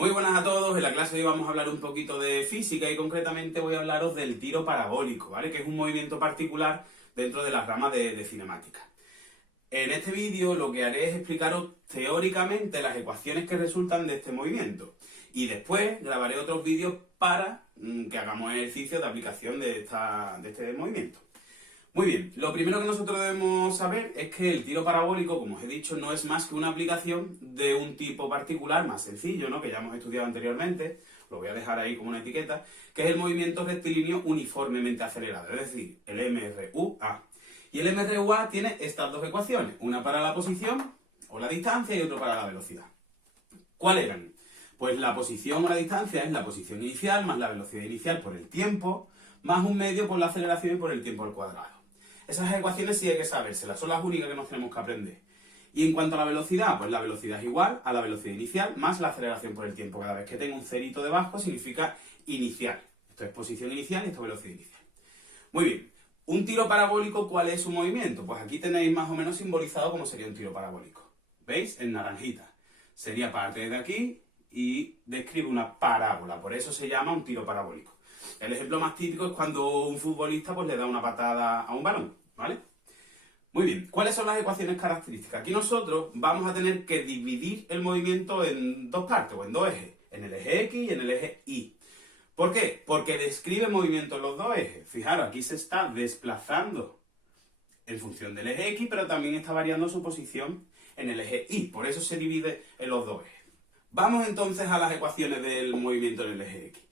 Muy buenas a todos, en la clase de hoy vamos a hablar un poquito de física y concretamente voy a hablaros del tiro parabólico, ¿vale? Que es un movimiento particular dentro de las ramas de cinemática. En este vídeo lo que haré es explicaros teóricamente las ecuaciones que resultan de este movimiento y después grabaré otros vídeos para que hagamos ejercicios de aplicación de este movimiento. Muy bien, lo primero que nosotros debemos saber es que el tiro parabólico, como os he dicho, no es más que una aplicación de un tipo particular más sencillo, ¿no? Que ya hemos estudiado anteriormente, lo voy a dejar ahí como una etiqueta, que es el movimiento rectilíneo uniformemente acelerado, es decir, el MRUA. Y el MRUA tiene estas dos ecuaciones, una para la posición o la distancia y otra para la velocidad. ¿Cuáles eran? Pues la posición o la distancia es la posición inicial más la velocidad inicial por el tiempo, más un medio por la aceleración y por el tiempo al cuadrado. Esas ecuaciones sí hay que sabérselas, son las únicas que nos tenemos que aprender. Y en cuanto a la velocidad, pues la velocidad es igual a la velocidad inicial más la aceleración por el tiempo. Cada vez que tengo un cerito debajo significa inicial. Esto es posición inicial y esto es velocidad inicial. Muy bien, un tiro parabólico, ¿cuál es su movimiento? Pues aquí tenéis más o menos simbolizado cómo sería un tiro parabólico. ¿Veis? En naranjita. Sería parte de aquí y describe una parábola, por eso se llama un tiro parabólico. El ejemplo más típico es cuando un futbolista pues, le da una patada a un balón, ¿vale? Muy bien, ¿cuáles son las ecuaciones características? Aquí nosotros vamos a tener que dividir el movimiento en dos partes, o en dos ejes, en el eje X y en el eje Y. ¿Por qué? Porque describe movimiento en los dos ejes. Fijaros, aquí se está desplazando en función del eje X, pero también está variando su posición en el eje Y, por eso se divide en los dos ejes. Vamos entonces a las ecuaciones del movimiento en el eje X.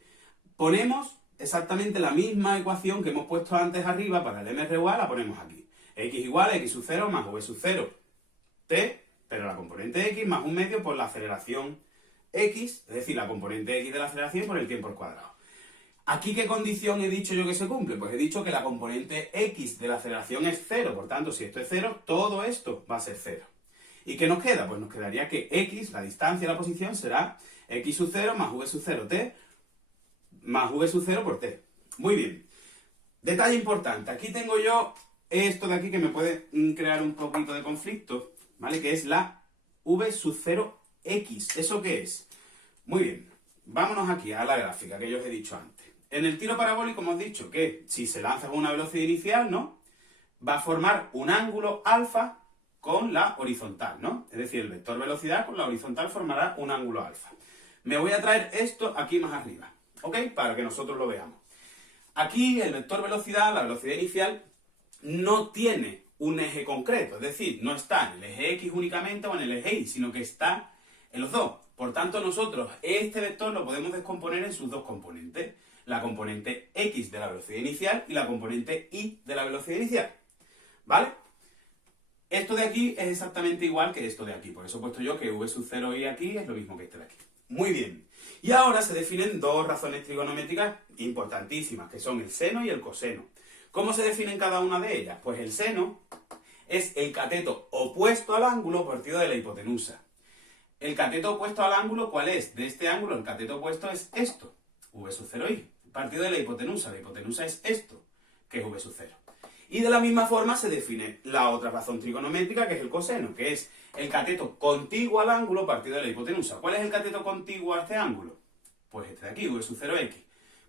Ponemos exactamente la misma ecuación que hemos puesto antes arriba para el MRUA, la ponemos aquí. X igual a X sub 0 más V sub 0 T, pero la componente X más un medio por la aceleración X, es decir, la componente X de la aceleración por el tiempo al cuadrado. ¿Aquí qué condición he dicho yo que se cumple? Pues he dicho que la componente X de la aceleración es 0, por tanto, si esto es 0, todo esto va a ser 0. ¿Y qué nos queda? Pues nos quedaría que X, la distancia, la posición, será X sub 0 más V sub 0 T más V sub 0 por T. Muy bien. Detalle importante. Aquí tengo yo esto de aquí que me puede crear un poquito de conflicto, ¿vale? Que es la V sub 0X. ¿Eso qué es? Muy bien. Vámonos aquí a la gráfica que yo os he dicho antes. En el tiro parabólico hemos dicho que si se lanza con una velocidad inicial, ¿no? Va a formar un ángulo alfa con la horizontal, ¿no? Es decir, el vector velocidad con la horizontal formará un ángulo alfa. Me voy a traer esto aquí más arriba, ¿ok? Para que nosotros lo veamos. Aquí el vector velocidad, la velocidad inicial, no tiene un eje concreto, es decir, no está en el eje X únicamente o en el eje Y, sino que está en los dos. Por tanto, nosotros este vector lo podemos descomponer en sus dos componentes, la componente X de la velocidad inicial y la componente Y de la velocidad inicial, ¿vale? Esto de aquí es exactamente igual que esto de aquí, por eso he puesto yo que V sub 0Y aquí es lo mismo que este de aquí. Muy bien. Y ahora se definen dos razones trigonométricas importantísimas, que son el seno y el coseno. ¿Cómo se definen cada una de ellas? Pues el seno es el cateto opuesto al ángulo partido de la hipotenusa. ¿El cateto opuesto al ángulo cuál es? De este ángulo el cateto opuesto es esto, V sub 0Y. Partido de la hipotenusa es esto, que es V sub 0. Y de la misma forma se define la otra razón trigonométrica, que es el coseno, que es el cateto contiguo al ángulo partido de la hipotenusa. ¿Cuál es el cateto contiguo a este ángulo? Pues este de aquí, V sub 0X.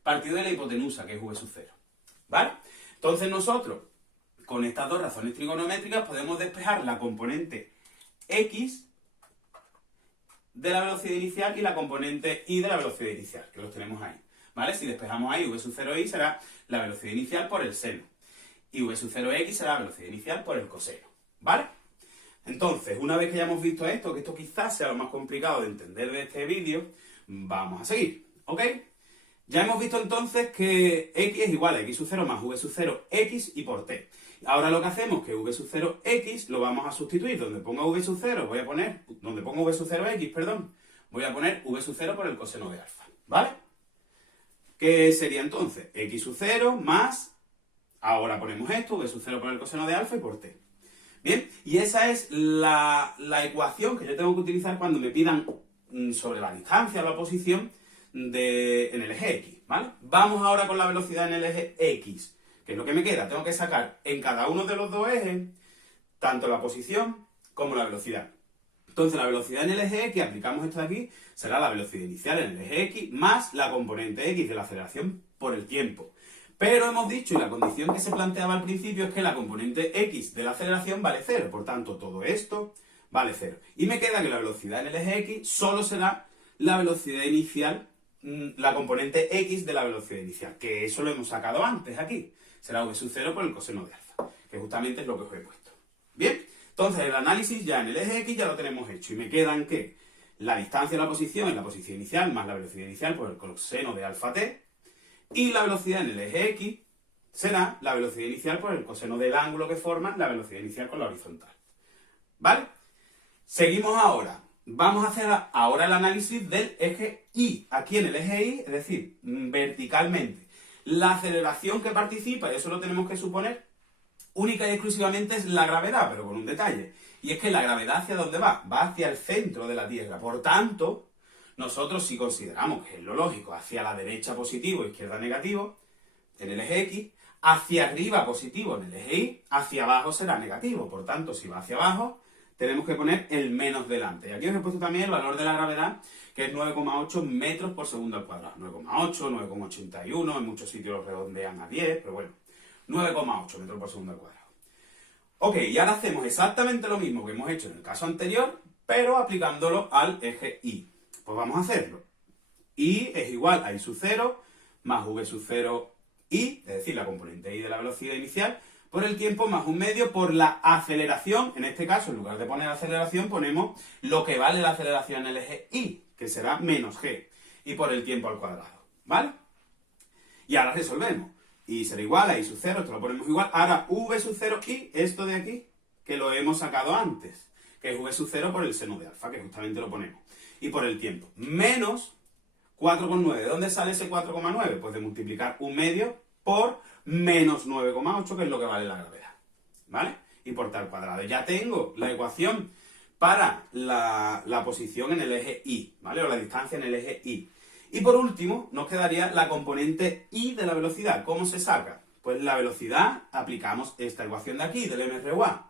Partido de la hipotenusa, que es V sub 0. ¿Vale? Entonces nosotros, con estas dos razones trigonométricas, podemos despejar la componente X de la velocidad inicial y la componente Y de la velocidad inicial, que los tenemos ahí. ¿Vale? Si despejamos ahí, V sub 0Y será la velocidad inicial por el seno. Y V sub 0X será la velocidad inicial por el coseno, ¿vale? Entonces, una vez que ya hemos visto esto, que esto quizás sea lo más complicado de entender de este vídeo, vamos a seguir, ¿ok? Ya hemos visto entonces que X es igual a X sub 0 más V sub 0X y por T. Ahora lo que hacemos es que V sub 0X lo vamos a sustituir. Donde ponga V sub 0, donde pongo V sub 0X, perdón, voy a poner V sub 0 por el coseno de alfa, ¿vale? ¿Qué sería entonces? X sub 0 más... Ahora ponemos esto, V sub 0 por el coseno de alfa y por T. Bien, y esa es la ecuación que yo tengo que utilizar cuando me pidan sobre la distancia o la posición en el eje X, ¿vale? Vamos ahora con la velocidad en el eje X, que es lo que me queda. Tengo que sacar en cada uno de los dos ejes tanto la posición como la velocidad. Entonces la velocidad en el eje X, aplicamos esto de aquí, será la velocidad inicial en el eje X más la componente X de la aceleración por el tiempo. Pero hemos dicho, y la condición que se planteaba al principio, es que la componente X de la aceleración vale 0. Por tanto, todo esto vale 0. Y me queda que la velocidad en el eje X solo será la velocidad inicial, la componente X de la velocidad inicial, que eso lo hemos sacado antes aquí. Será v sub 0 por el coseno de alfa, que justamente es lo que os he puesto. Bien, entonces el análisis ya en el eje X ya lo tenemos hecho. Y me quedan que la distancia de la posición en la posición inicial más la velocidad inicial por el coseno de alfa t. Y la velocidad en el eje X será la velocidad inicial por el coseno del ángulo que forma la velocidad inicial con la horizontal. ¿Vale? Seguimos ahora. Vamos a hacer ahora el análisis del eje Y. Aquí en el eje Y, es decir, verticalmente. La aceleración que participa, y eso lo tenemos que suponer, única y exclusivamente es la gravedad, pero con un detalle. Y es que la gravedad, ¿hacia dónde va? Va hacia el centro de la Tierra. Por tanto, nosotros si consideramos que es lo lógico, hacia la derecha positivo, izquierda negativo, en el eje X, hacia arriba positivo en el eje Y, hacia abajo será negativo. Por tanto, si va hacia abajo, tenemos que poner el menos delante. Y aquí os he puesto también el valor de la gravedad, que es 9,8 metros por segundo al cuadrado. 9,8, 9,81, en muchos sitios lo redondean a 10, pero bueno, 9,8 metros por segundo al cuadrado. Ok, y ahora hacemos exactamente lo mismo que hemos hecho en el caso anterior, pero aplicándolo al eje Y. Pues vamos a hacerlo. Y es igual a I sub 0 más V sub 0 I, es decir, la componente I de la velocidad inicial, por el tiempo más un medio por la aceleración. En este caso, en lugar de poner aceleración, ponemos lo que vale la aceleración en el eje Y, que será menos G, y por el tiempo al cuadrado, ¿vale? Y ahora resolvemos. Y será igual a I sub 0, esto lo ponemos igual. Ahora V sub 0 I, esto de aquí, que lo hemos sacado antes, que es V sub 0 por el seno de alfa, que justamente lo ponemos. Y por el tiempo, menos 4,9. ¿De dónde sale ese 4,9? Pues de multiplicar un medio por menos 9,8, que es lo que vale la gravedad, ¿vale? Y por tal cuadrado. Ya tengo la ecuación para la posición en el eje Y, ¿vale? O la distancia en el eje Y. Y por último, nos quedaría la componente I de la velocidad. ¿Cómo se saca? Pues la velocidad, aplicamos esta ecuación de aquí, del mRUA.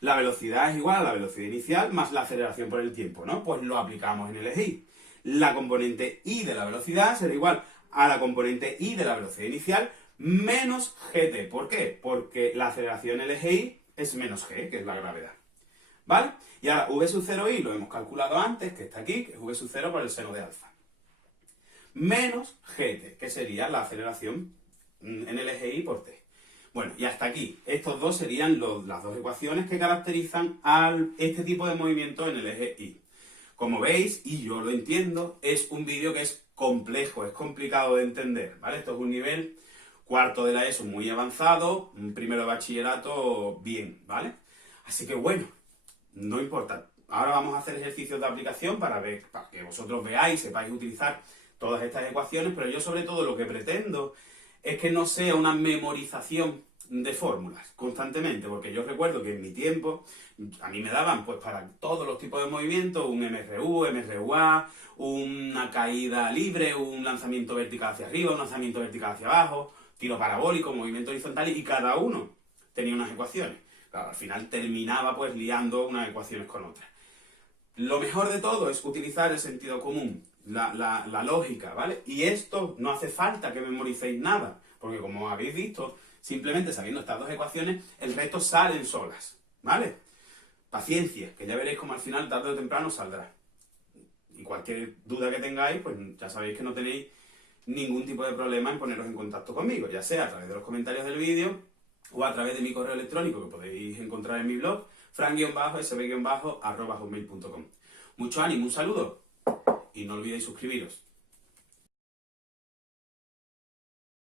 La velocidad es igual a la velocidad inicial más la aceleración por el tiempo, ¿no? Pues lo aplicamos en el eje Y. La componente I de la velocidad será igual a la componente I de la velocidad inicial menos gt. ¿Por qué? Porque la aceleración en el eje Y es menos g, que es la gravedad. ¿Vale? Y ahora v sub 0i lo hemos calculado antes, que está aquí, que es v sub 0 por el seno de alfa. Menos gt, que sería la aceleración en el eje Y por t. Bueno, y hasta aquí. Estos dos serían las dos ecuaciones que caracterizan a este tipo de movimiento en el eje Y. Como veis, y yo lo entiendo, es un vídeo que es complejo, es complicado de entender, ¿vale? Esto es un nivel cuarto de la ESO muy avanzado, un primero de bachillerato bien, ¿vale? Así que bueno, no importa. Ahora vamos a hacer ejercicios de aplicación para que vosotros veáis, sepáis utilizar todas estas ecuaciones, pero yo sobre todo lo que pretendo es que no sea una memorización de fórmulas constantemente, porque yo recuerdo que en mi tiempo a mí me daban pues para todos los tipos de movimientos un MRU, MRUA, una caída libre, un lanzamiento vertical hacia arriba, un lanzamiento vertical hacia abajo, tiro parabólico, movimiento horizontal, y cada uno tenía unas ecuaciones. Claro, al final terminaba pues liando unas ecuaciones con otras. Lo mejor de todo es utilizar el sentido común, la lógica, ¿vale? Y esto no hace falta que memoricéis nada, porque como habéis visto, simplemente sabiendo estas dos ecuaciones, el resto salen solas, ¿vale? Paciencia, que ya veréis como al final, tarde o temprano, saldrá. Y cualquier duda que tengáis, pues ya sabéis que no tenéis ningún tipo de problema en poneros en contacto conmigo, ya sea a través de los comentarios del vídeo o a través de mi correo electrónico que podéis encontrar en mi blog, fran-sb-@hotmail.com. Mucho ánimo, un saludo y no olvidéis suscribiros.